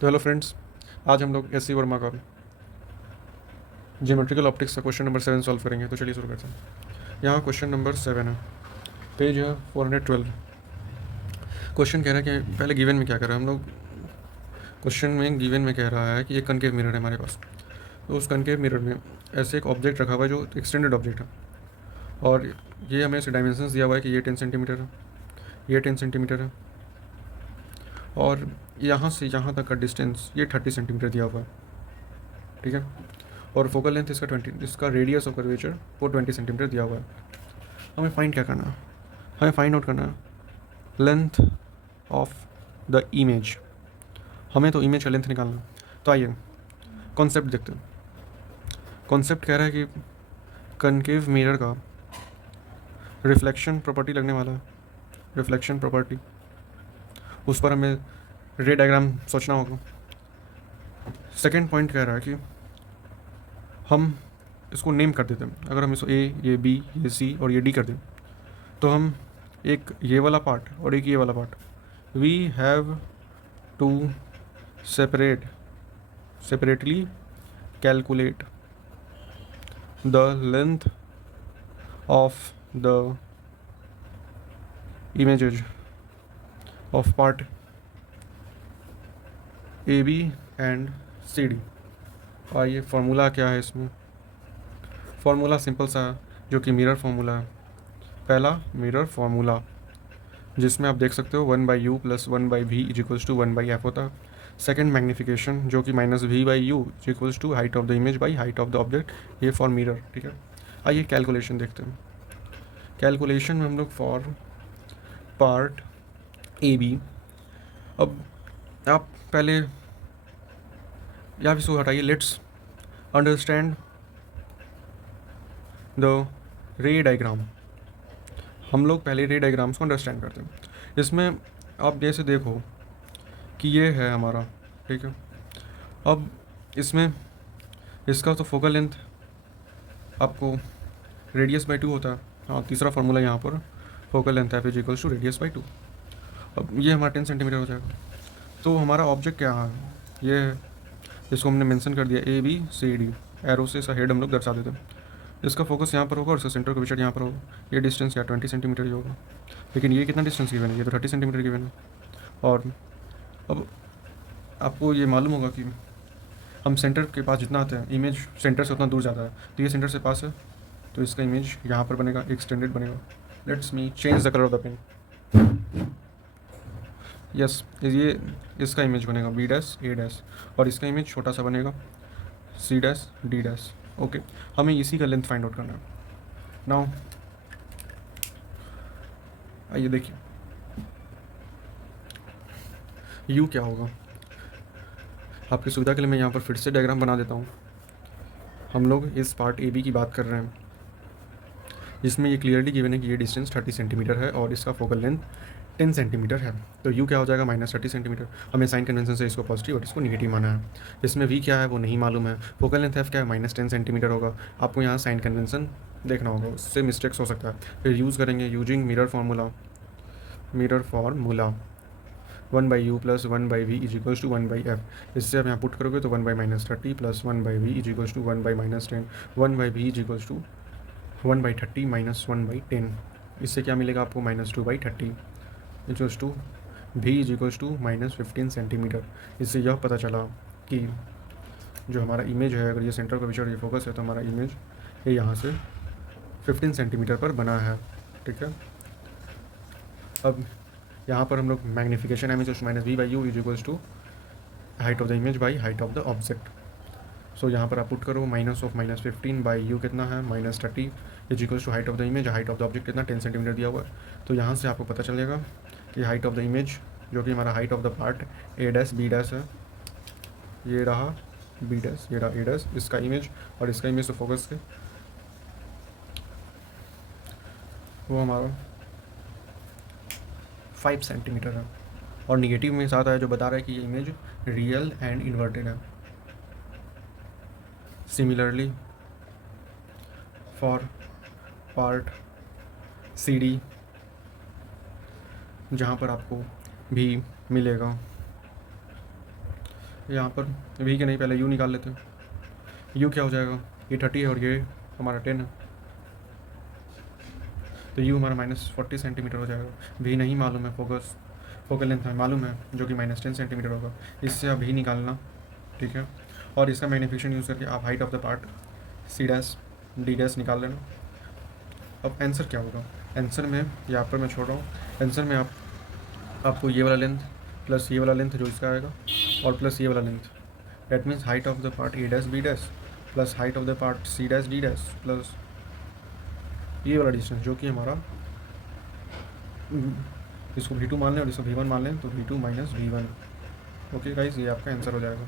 तो hello friends, आज हम लोग एस सी वर्मा का ज्योमेट्रिकल ऑप्टिक्स का क्वेश्चन नंबर 7 सॉल्व करेंगे। तो चलिए शुरू करते हैं। यहाँ क्वेश्चन नंबर 7 है, पेज है 412। क्वेश्चन कह रहा है कि पहले गिवन में क्या कर रहा है हम लोग। क्वेश्चन में गिवन में कह रहा है कि एक कनकेव मिरर है हमारे पास। तो उस कनकेव मिरर में ऐसे एक ऑब्जेक्ट रखा हुआ है जो एक्सटेंडेड ऑब्जेक्ट है, और ये हमें इसे डायमेंशंस दिया हुआ है कि ये 10 सेंटीमीटर है, ये 10 सेंटीमीटर है, और यहाँ से यहाँ तक का डिस्टेंस ये 30 सेंटीमीटर दिया हुआ है। ठीक है, और फोकल लेंथ इसका 20, इसका रेडियस ऑफ कर्वेचर वो 20 सेंटीमीटर दिया हुआ है। हमें फाइंड क्या करना है, हमें फाइंड आउट करना है लेंथ ऑफ द इमेज। हमें तो इमेज का लेंथ निकालना है। तो आइए कॉन्सेप्ट देखते हैं। कॉन्सेप्ट कह रहा है कि कनकेव मिरर का रिफ्लेक्शन प्रॉपर्टी लगने वाला है। रिफ्लेक्शन प्रॉपर्टी, उस पर हमें रे डायग्राम सोचना होगा। सेकेंड पॉइंट कह रहा है कि हम इसको नेम कर देते हैं। अगर हम इसको ए, ये बी, ये सी और ये डी कर दें, तो हम एक ये वाला पार्ट और एक ये वाला part, we have to separately calculate the length of the images of part A B and C D. आइए फार्मूला क्या है इसमें। फार्मूला सिंपल सा है, जो कि मिरर फार्मूला है। पहला मिरर फार्मूला, जिसमें आप देख सकते हो 1/u plus 1/v is equals to 1/f होता है। सेकेंड मैग्नीफिकेशन, जो कि -v/u is equals to height of the image by height of the object, ये फॉर मिरर। ठीक है, आइए कैलकुलेशन देखते हैं। कैलकुलेशन में हम लोग फॉर पार्ट ए बी, अब आप पहले या इसको हटाइए, लेट्स अंडरस्टैंड द रे डायग्राम। हम लोग पहले रे डायग्राम्स को अंडरस्टैंड करते हैं। इसमें आप जैसे देखो कि ये है हमारा, ठीक है। अब इसमें इसका तो फोकल लेंथ आपको रेडियस बाई 2 होता है। हाँ, तीसरा फार्मूला यहाँ पर focal length f is equals to radius by 2। अब ये हमारा 10 सेंटीमीटर हो जाएगा। तो हमारा ऑब्जेक्ट क्या है, ये है, इसको हमने मेंशन कर दिया A B C D, arrow से इसका हेड हम लोग दर्शा देते हैं। इसका फोकस यहाँ पर होगा और इसका सेंटर का विचर यहाँ पर होगा। ये डिस्टेंस क्या 20 सेंटीमीटर ही होगा, लेकिन ये कितना डिस्टेंस गिवन है, ये तो 30 सेंटीमीटर गिवन है। और अब आपको ये मालूम होगा कि हम सेंटर के पास जितना आते हैं, इमेज सेंटर से उतना दूर जाता है। तो ये सेंटर से पास है, तो इसका इमेज यहाँ पर बनेगा, एक्सटेंडेड बनेगा। Let's me change the colour of the pen. Yes, ये इसका इमेज बनेगा बी डैश ए डैश, और इसका इमेज छोटा सा बनेगा C dash D dash. Okay, हमें इसी का लेंथ फाइंड आउट करना है। नाउ आइए देखिए यू क्या होगा। आपकी सुविधा के लिए मैं यहाँ पर फिर से डायग्राम बना देता हूँ। हम लोग इस पार्ट ए बी की बात कर रहे हैं, जिसमें ये क्लियरली गिवन है कि ये डिस्टेंस 30 सेंटीमीटर है और इसका फोकल लेंथ 10 सेंटीमीटर है। तो यू क्या हो जाएगा -30 सेंटीमीटर। हमें साइन कन्वेंशन से इसको पॉजिटिव और इसको नेगेटिव माना है। इसमें वी क्या है वो नहीं मालूम है। फोकल लेंथ एफ क्या है, -10 सेंटीमीटर होगा। आपको यहाँ साइन कन्वेंशन देखना होगा, उससे मिस्टेक्स हो सकता है। फिर यूज़ करेंगे using mirror formula 1/u plus 1/v is equals to 1/f। इससे आप यहाँ पुट करोगे तो 1/-30 plus 1/v is equals to 1/-10, 1/v is equals to 1/30 minus 1/10। इससे क्या मिलेगा आपको, -2/30 equals to v is equals to -15 centimetre. इससे यह पता चला कि जो हमारा इमेज है, अगर ये सेंटर का विचर ये फोकस है, तो हमारा इमेज ये यहाँ से 15 सेंटीमीटर पर बना है। ठीक है, अब यहाँ पर हम लोग magnification m is -v/u is equals to height of the image by height of the object. So यहाँ पर आप पुट करो -15/u कितना है, -30 is equals to height of the image, height of the object कितना 10 सेंटीमीटर दिया हुआ है। तो यहाँ से आपको पता चलेगा कि हाइट ऑफ द इमेज, जो कि हमारा height of the part A dash B dash है, ये रहा बी डैश, ये रहा ए डैश, इसका इमेज और इसका इमेज से फोकस के वो हमारा 5 सेंटीमीटर है। और निगेटिव में साथ आया जो बता रहा है कि ये इमेज रियल एंड इन्वर्टेड है। Similarly for part C D, जहाँ पर आपको भी मिलेगा यहाँ पर वी के नहीं, पहले यू निकाल लेते हैं। यू क्या हो जाएगा, ये 30 है और ये हमारा 10 है, तो यू हमारा -40 सेंटीमीटर हो जाएगा। वी नहीं मालूम है, फोकल लेंथ हमें मालूम है जो कि -10 सेंटीमीटर होगा। इससे आप वी निकालना, ठीक है। और इसका मैग्नीफिकेशन यूज़ करके आप height of the part C dash D dash निकाल लेना। अब आंसर क्या होगा, आंसर में यहाँ पर मैं छोड़ रहा हूँ, आंसर में आपको ये वाला लेंथ प्लस ये वाला लेंथ जो इसका आएगा और प्लस ये वाला length, that means height of the part A dash B dash plus height of the part C dash D dash plus ये वाला डिस्टेंस जो कि हमारा, इसको V2 मान लें और इसको V1 मान लें, तो V2 minus V1। Okay guys, ये आपका आंसर हो जाएगा।